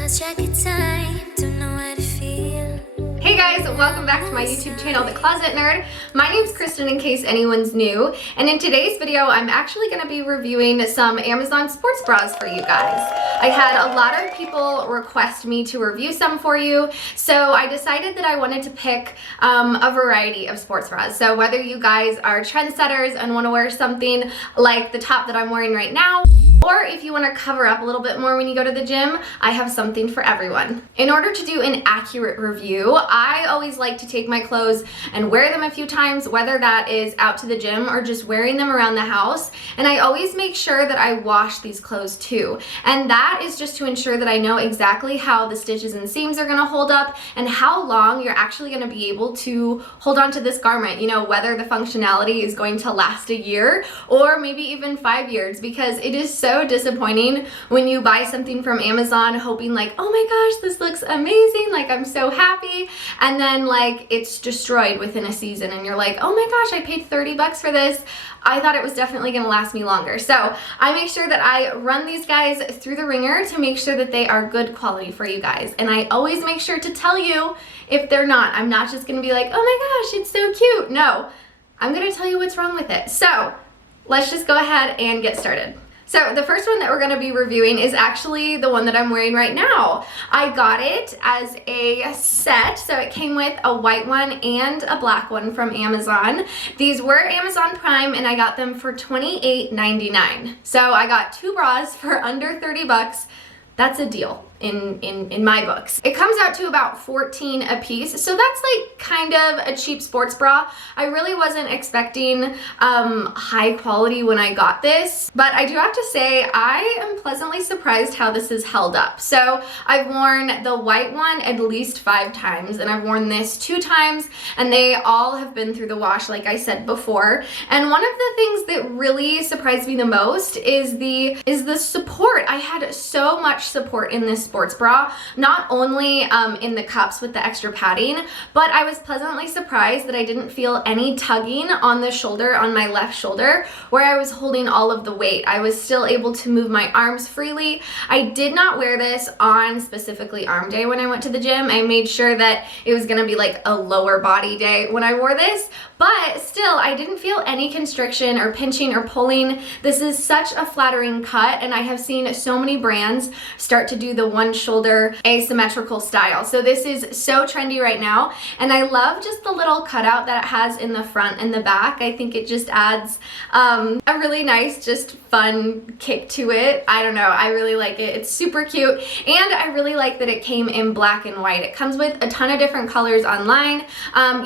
lost track of time, don't know how to feel. Hey guys, welcome back to my YouTube channel, The Closet Nerd. My name's Kristen in case anyone's new, and in today's video I'm actually going to be reviewing some Amazon sports bras for you guys. I had a lot of people request me to review some for you, so I decided that I wanted to pick a variety of sports bras. So whether you guys are trendsetters and want to wear something like the top that I'm wearing right now, or if you want to cover up a little bit more when you go to the gym, I have something for everyone. In order to do an accurate review, I always like to take my clothes and wear them a few times, whether that is out to the gym or just wearing them around the house. And I always make sure that I wash these clothes too. And that is just to ensure that I know exactly how the stitches and seams are going to hold up and how long you're actually going to be able to hold on to this garment. You know, whether the functionality is going to last a year or maybe even 5 years, because it is so disappointing when you buy something from Amazon hoping like, oh my gosh, this looks amazing, like I'm so happy, and then like it's destroyed within a season and you're like, oh my gosh, I paid 30 bucks for this. I thought it was definitely going to last me longer. So I make sure that I run these guys through the ringer to make sure that they are good quality for you guys. And I always make sure to tell you if they're not. I'm not just going to be like, oh my gosh, it's so cute. No, I'm going to tell you what's wrong with it. So let's just go ahead and get started. So the first one that we're going to be reviewing is actually the one that I'm wearing right now. I got it as a set, so it came with a white one and a black one from Amazon. These were Amazon Prime and I got them for $28.99. So I got two bras for under 30 bucks. That's a deal in my books. It comes out to about 14 a piece, so that's like kind of a cheap sports bra. I really wasn't expecting high quality when I got this, but I do have to say I am pleasantly surprised how this is held up. So I've worn the white one at least 5 times and I've worn this 2 times, and they all have been through the wash like I said before. And one of the things that really surprised me the most is the support. I had so much support in this sports bra, not only in the cups with the extra padding, but I was pleasantly surprised that I didn't feel any tugging on the shoulder, on my left shoulder, where I was holding all of the weight. I was still able to move my arms freely. I did not wear this on specifically arm day when I went to the gym. I made sure that it was gonna be like a lower body day when I wore this, but still I didn't feel any constriction or pinching or pulling. This is such a flattering cut, and I have seen so many brands start to do the one shoulder asymmetrical style. So this is so trendy right now, and I love just the little cutout that it has in the front and the back. I think it just adds a really nice, just fun kick to it. I don't know, I really like it. It's super cute, and I really like that it came in black and white. It comes with a ton of different colors online.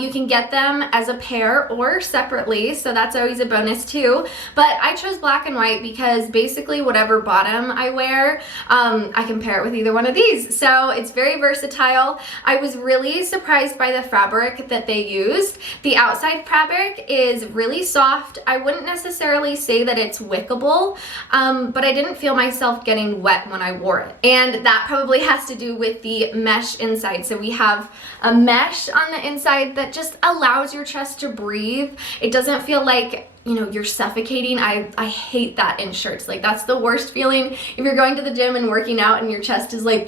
You can get them as a pair or separately, so that's always a bonus too. But I chose black and white because basically whatever bottom I wear, I can pair it with either one of these. So it's very versatile. I was really surprised by the fabric that they used. The outside fabric is really soft. I wouldn't necessarily say that it's wickable, but I didn't feel myself getting wet when I wore it. And that probably has to do with the mesh inside. So we have a mesh on the inside that just allows your chest to breathe. It doesn't feel like, you know, you're suffocating. I hate that in shirts. Like, that's the worst feeling if you're going to the gym and working out and your chest is like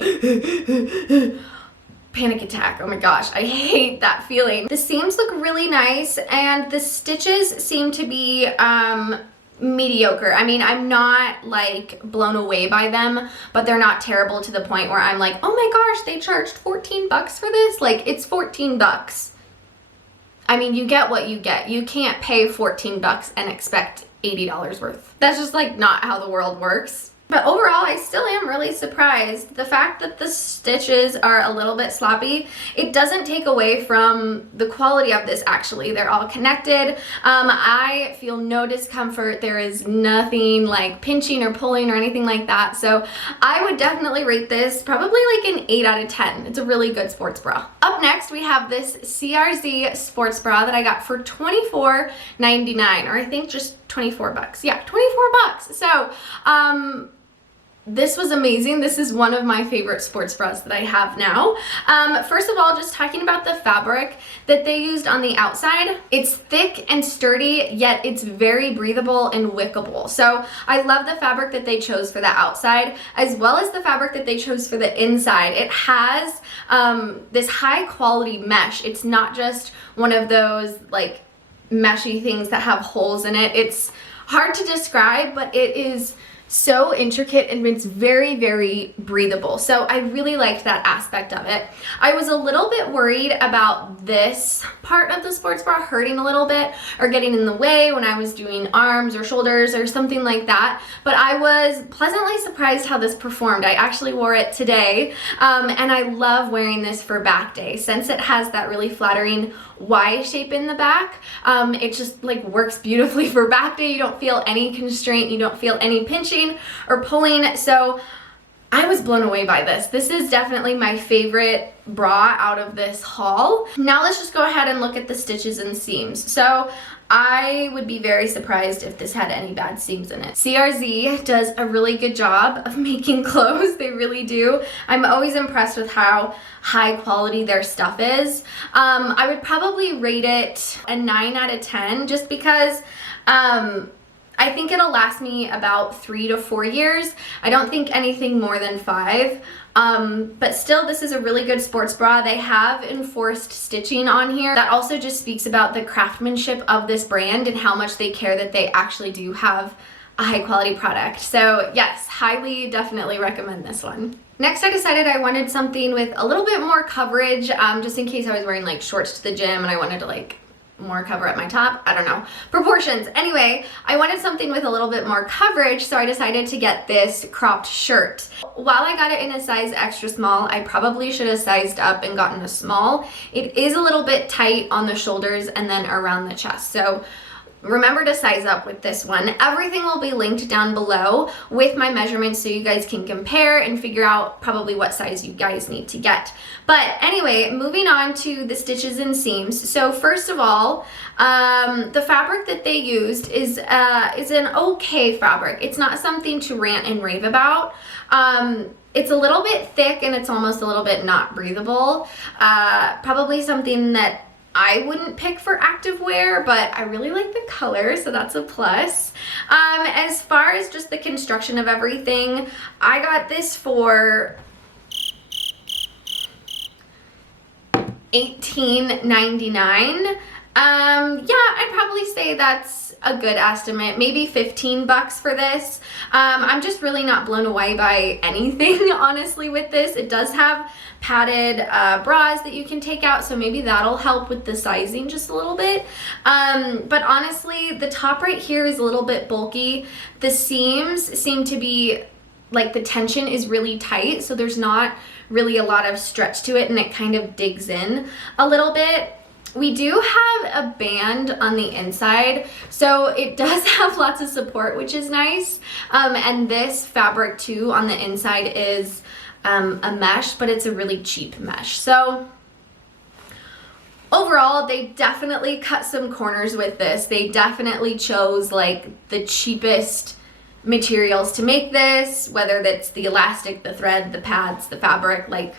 panic attack. Oh my gosh, I hate that feeling. The seams look really nice and the stitches seem to be mediocre. I mean, I'm not like blown away by them, but they're not terrible to the point where I'm like, oh my gosh, they charged 14 bucks for this. Like, it's 14 bucks. I mean, you get what you get. You can't pay 14 bucks and expect $80 worth. That's just like not how the world works. But overall, I still am really surprised. The fact that the stitches are a little bit sloppy, it doesn't take away from the quality of this actually. They're all connected. I feel no discomfort. There is nothing like pinching or pulling or anything like that. So I would definitely rate this probably like an 8 out of 10. It's a really good sports bra. Up next, we have this CRZ sports bra that I got for $24.99, or I think just 24 bucks. Yeah, 24 bucks. So, this was amazing. This is one of my favorite sports bras that I have now. First of all, just talking about the fabric that they used on the outside. It's thick and sturdy, yet it's very breathable and wickable. So I love the fabric that they chose for the outside, as well as the fabric that they chose for the inside. It has this high quality mesh. It's not just one of those like meshy things that have holes in it. It's hard to describe, but it is so intricate and it's very, very breathable. So I really liked that aspect of it. I was a little bit worried about this part of the sports bra hurting a little bit or getting in the way when I was doing arms or shoulders or something like that, but I was pleasantly surprised how this performed. I actually wore it today, and I love wearing this for back day since it has that really flattering Y shape in the back. It just like works beautifully for back day. You don't feel any constraint, you don't feel any pinching or pulling. So I was blown away by this. This is definitely my favorite bra out of this haul. Now let's just go ahead and look at the stitches and seams. So I would be very surprised if this had any bad seams in it. CRZ does a really good job of making clothes. They really do. I'm always impressed with how high quality their stuff is. I would probably rate it a 9 out of 10 just because I think it'll last me about 3 to 4 years. I don't think anything more than 5. But still, this is a really good sports bra. They have enforced stitching on here. That also just speaks about the craftsmanship of this brand and how much they care that they actually do have a high quality product. So yes, highly definitely recommend this one. Next, I decided I wanted something with a little bit more coverage, just in case I was wearing like shorts to the gym and I wanted to like more cover at my top. I don't know. Proportions. Anyway, I wanted something with a little bit more coverage, so I decided to get this cropped shirt. While I got it in a size extra small, I probably should have sized up and gotten a small. It is a little bit tight on the shoulders and then around the chest. So remember to size up with this one. Everything will be linked down below with my measurements so you guys can compare and figure out probably what size you guys need to get. But anyway, moving on to the stitches and seams. So first of all, the fabric that they used is an okay fabric. It's not something to rant and rave about. It's a little bit thick and it's almost a little bit not breathable. Probably something that I wouldn't pick for active wear, but I really like the color, so that's a plus. As far as just the construction of everything, I got this for $18.99. Yeah, I'd probably say that's a good estimate, maybe 15 bucks for this. I'm just really not blown away by anything, honestly, with this. It does have padded bras that you can take out, so maybe that'll help with the sizing just a little bit. But honestly, the top right here is a little bit bulky. The seams seem to be, like, the tension is really tight, so there's not really a lot of stretch to it, and it kind of digs in a little bit. We do have a band on the inside, so it does have lots of support, which is nice. And this fabric too on the inside is a mesh, but it's a really cheap mesh. So overall, they definitely cut some corners with this. They definitely chose like the cheapest materials to make this, whether that's the elastic, the thread, the pads, the fabric, like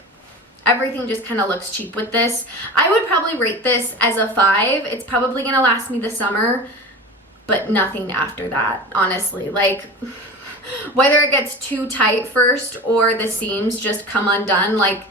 everything just kind of looks cheap with this. I would probably rate this as a 5. It's probably gonna last me the summer, but nothing after that, honestly. Like, whether it gets too tight first or the seams just come undone, like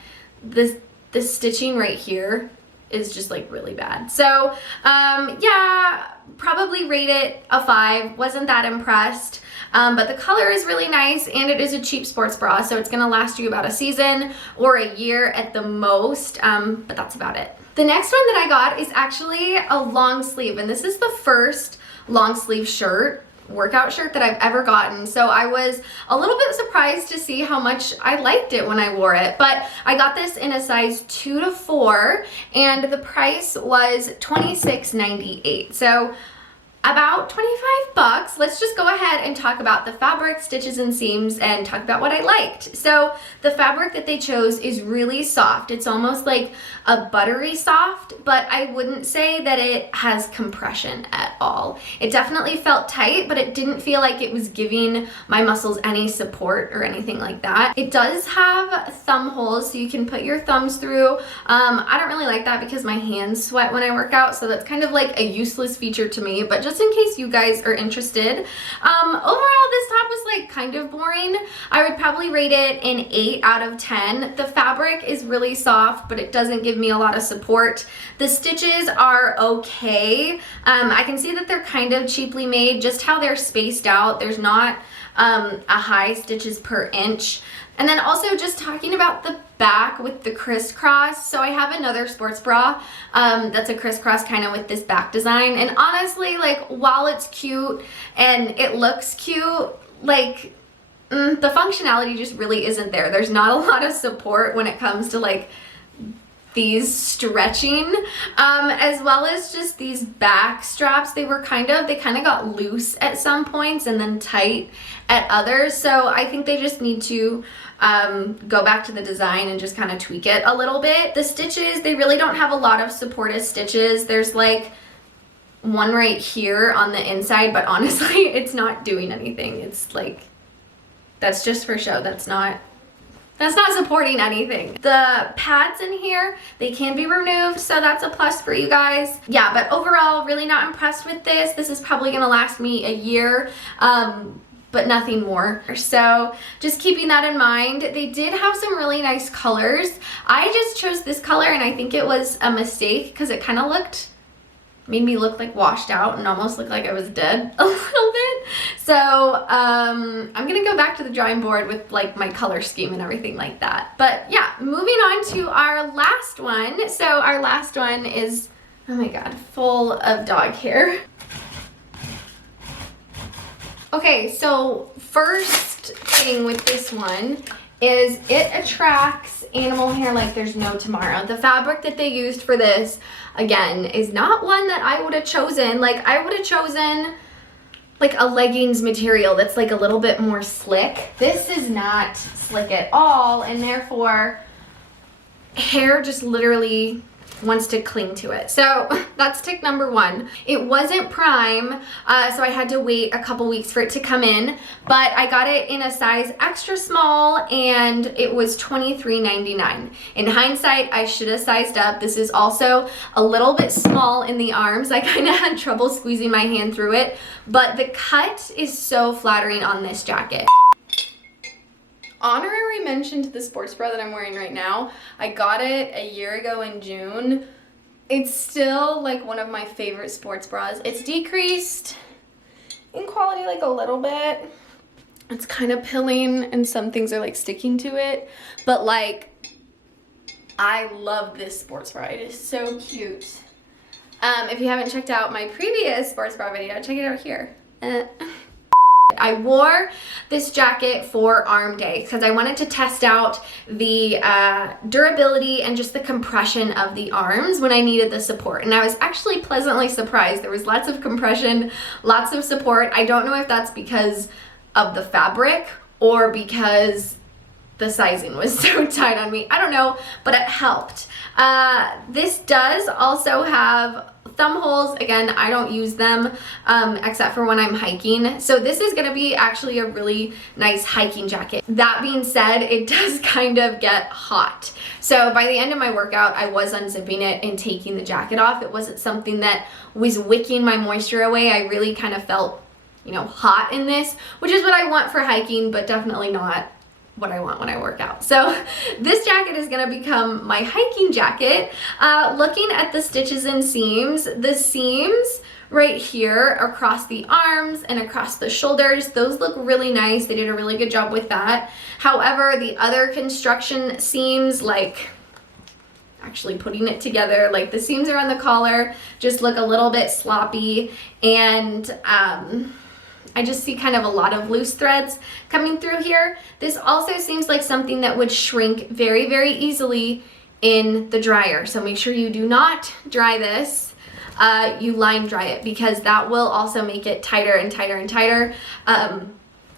this stitching right here is just like really bad. So yeah, probably rate it a 5. Wasn't that impressed. But the color is really nice and it is a cheap sports bra, so it's gonna last you about a season or a year at the most, but that's about it. The next one that I got is actually a long sleeve, and this is the first long sleeve shirt, workout shirt that I've ever gotten. So I was a little bit surprised to see how much I liked it when I wore it, but I got this in a size 2 to 4 and the price was $26.98. So About 25 bucks. Let's just go ahead and talk about the fabric, stitches, and seams and talk about what I liked. So the fabric that they chose is really soft. It's almost like a buttery soft, but I wouldn't say that it has compression at all. It definitely felt tight, but it didn't feel like it was giving my muscles any support or anything like that. It does have thumb holes, so you can put your thumbs through. I don't really like that because my hands sweat when I work out, so that's kind of like a useless feature to me, but just in case you guys are interested. Overall, this top was like kind of boring. I would probably rate it an 8 out of 10. The fabric is really soft, but it doesn't give me a lot of support. The stitches are okay. I can see that they're kind of cheaply made, just how they're spaced out. There's not a high stitches per inch. And then also just talking about the back with the crisscross. So I have another sports bra that's a crisscross kind of with this back design. And honestly, like, while it's cute and it looks cute, like, the functionality just really isn't there. There's not a lot of support when it comes to like these stretching, as well as just these back straps. They kind of got loose at some points and then tight at others. So I think they just need to go back to the design and just kind of tweak it a little bit. The stitches, they really don't have a lot of supportive stitches. There's like one right here on the inside, but honestly, it's not doing anything. It's like, that's just for show. That's not supporting anything. The pads in here, they can be removed, so that's a plus for you guys. Yeah, but overall, really not impressed with this. This is probably gonna last me a year, but nothing more. So just keeping that in mind. They did have some really nice colors. I just chose this color, and I think it was a mistake because it kind of made me look like washed out and almost looked like I was dead a little bit. So I'm gonna go back to the drawing board with like my color scheme and everything like that. But yeah, moving on to our last one. So our last one is, oh my God, full of dog hair. Okay, so first thing with this one is it attracts animal hair like there's no tomorrow. The fabric that they used for this, again, is not one that I would have chosen. Like, I would have chosen like a leggings material that's like a little bit more slick. This is not slick at all, and therefore hair just literally wants to cling to it. So that's tick number one. It wasn't prime, so I had to wait a couple weeks for it to come in, but I got it in a size extra small, and it was $23.99. In hindsight, I should have sized up. This is also a little bit small in the arms. I kind of had trouble squeezing my hand through it, but the cut is so flattering on this jacket. Honorary mention to the sports bra that I'm wearing right now. I got it a year ago in June. It's still like one of my favorite sports bras. It's decreased in quality like a little bit. It's kind of pilling and some things are like sticking to it. But like, I love this sports bra. It is so cute. If you haven't checked out my previous sports bra video, check it out here. I wore this jacket for arm day because I wanted to test out the durability and just the compression of the arms when I needed the support. And I was actually pleasantly surprised. There was lots of compression, lots of support. I don't know if that's because of the fabric or because the sizing was so tight on me. I don't know, but it helped. This does also have thumb holes. Again, I don't use them except for when I'm hiking. So this is gonna be actually a really nice hiking jacket. That being said, it does kind of get hot. So by the end of my workout, I was unzipping it and taking the jacket off. It wasn't something that was wicking my moisture away. I really kind of felt, you know, hot in this, which is what I want for hiking, but definitely not what I want when I work out. So this jacket is gonna become my hiking jacket. Looking at the stitches and seams, the seams right here across the arms and across the shoulders, those look really nice. They did a really good job with that. However, the other construction seams, like actually putting it together, like the seams around the collar just look a little bit sloppy, and I just see kind of a lot of loose threads coming through here. This also seems like something that would shrink very, very easily in the dryer. So make sure you do not dry this. you line dry it, because that will also make it tighter and tighter and tighter.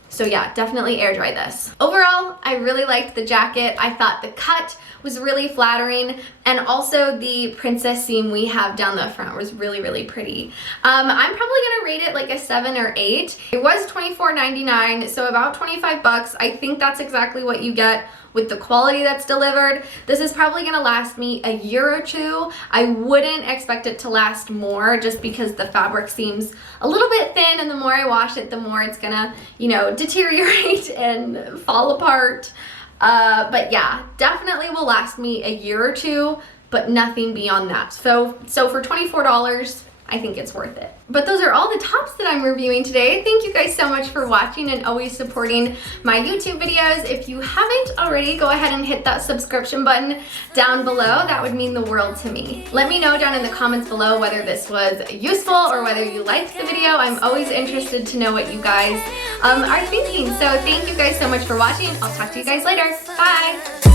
So yeah, definitely air dry this. Overall, I really liked the jacket. I thought the cut was really flattering, and also the princess seam we have down the front was really, really pretty. I'm probably gonna rate it like a 7 or 8. It was $24.99, so about 25 bucks. I think that's exactly what you get with the quality that's delivered. This is probably gonna last me a year or two. I wouldn't expect it to last more, just because the fabric seems a little bit thin, and the more I wash it, the more it's gonna, you know, deteriorate and fall apart. But yeah, definitely will last me a year or two, but nothing beyond that. So for $24, I think it's worth it. But those are all the tops that I'm reviewing today. Thank you guys so much for watching and always supporting my YouTube videos. If you haven't already, go ahead and hit that subscription button down below. That would mean the world to me. Let me know down in the comments below whether this was useful or whether you liked the video. I'm always interested to know what you guys are thinking. So thank you guys so much for watching. I'll talk to you guys later. Bye.